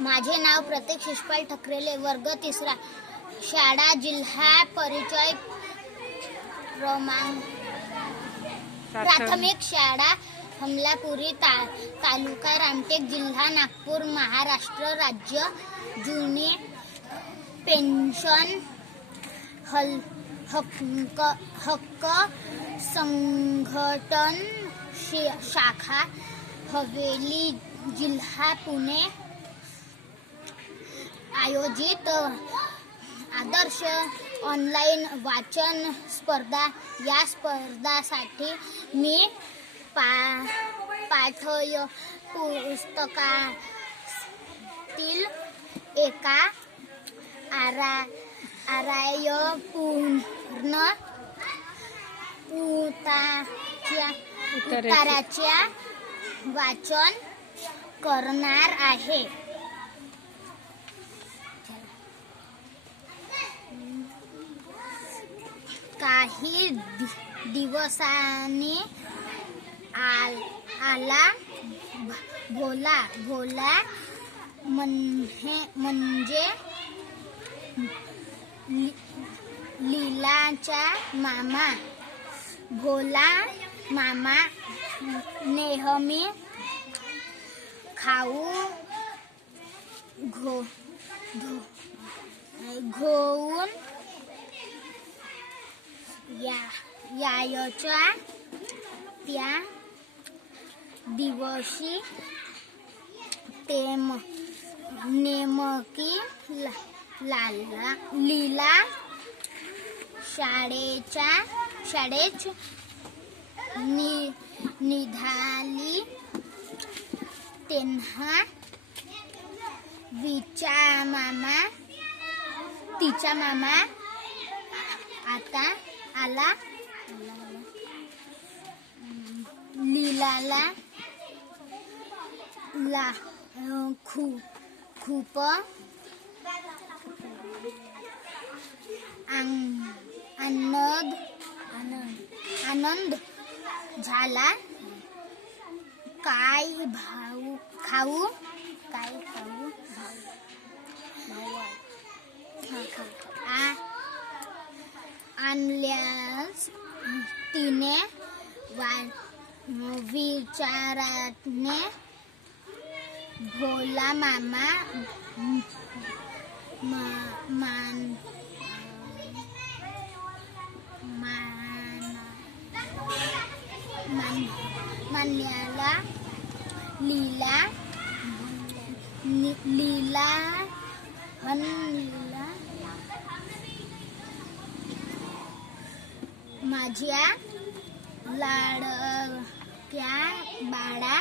माझे नाव प्रतीक शिषपाल ठकरेले, वर्ग 3, शाळा जिल्हा परिचय प्राथमिक शाळा हमलापुरी, तालुका रामटेक, जिल्हा नागपूर, महाराष्ट्र राज्य. जुनी पेन्शन हक्क संघटन शाखा हवेली, जिल्हा पुणे आयोजित आदर्श ऑनलाईन वाचन स्पर्धा. या स्पर्धासाठी मी पाठ्य पुस्तकातील एका आरायपूर्ण उत्तराच्या वाचन करणार आहे. काही दिवसांनी आला भोला म्हणजे लीलाचा मामा. भोला मामा नेहमी खाऊ घेऊन यायच्या. त्या दिवशी नेमकी लीला शाळेत निघाली तेव्हा तिचा मामा आता आला. लीलाला खूप आनंद झाला. काय खाऊ आणल्यास तिने विचाराने भोला मामा मान्याला. लीला माझ्या लाडक्या बाळा